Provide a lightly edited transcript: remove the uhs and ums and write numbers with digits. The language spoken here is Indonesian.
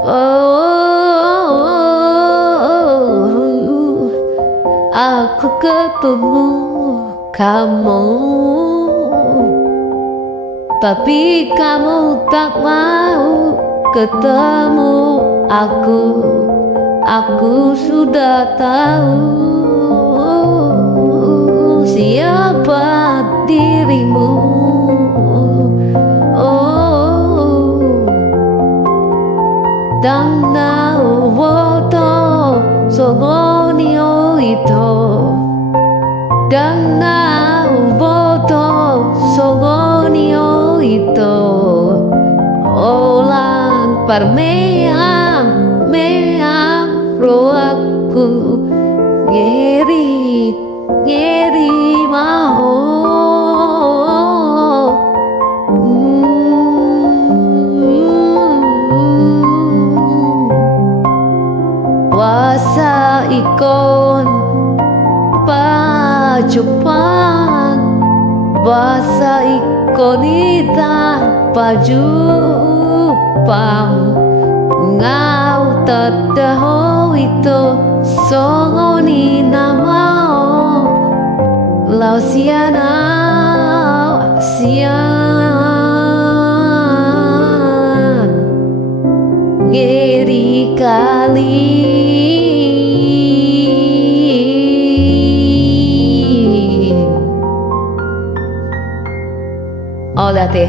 Oh, aku ketemu kamu, tapi kamu tak mau ketemu aku. Aku sudah tahu siapa dirimu. Oh, dan naoto sogoni oito, dan naoto sogoni oito, olan parmeam meam roaku ngeri ngeri mau. Wasa ikon pajupan, wasa ikon ita pajupam, ngau tadaho ito songoni namao, lau sianau sian ngeri kali. Oh, lihat ya.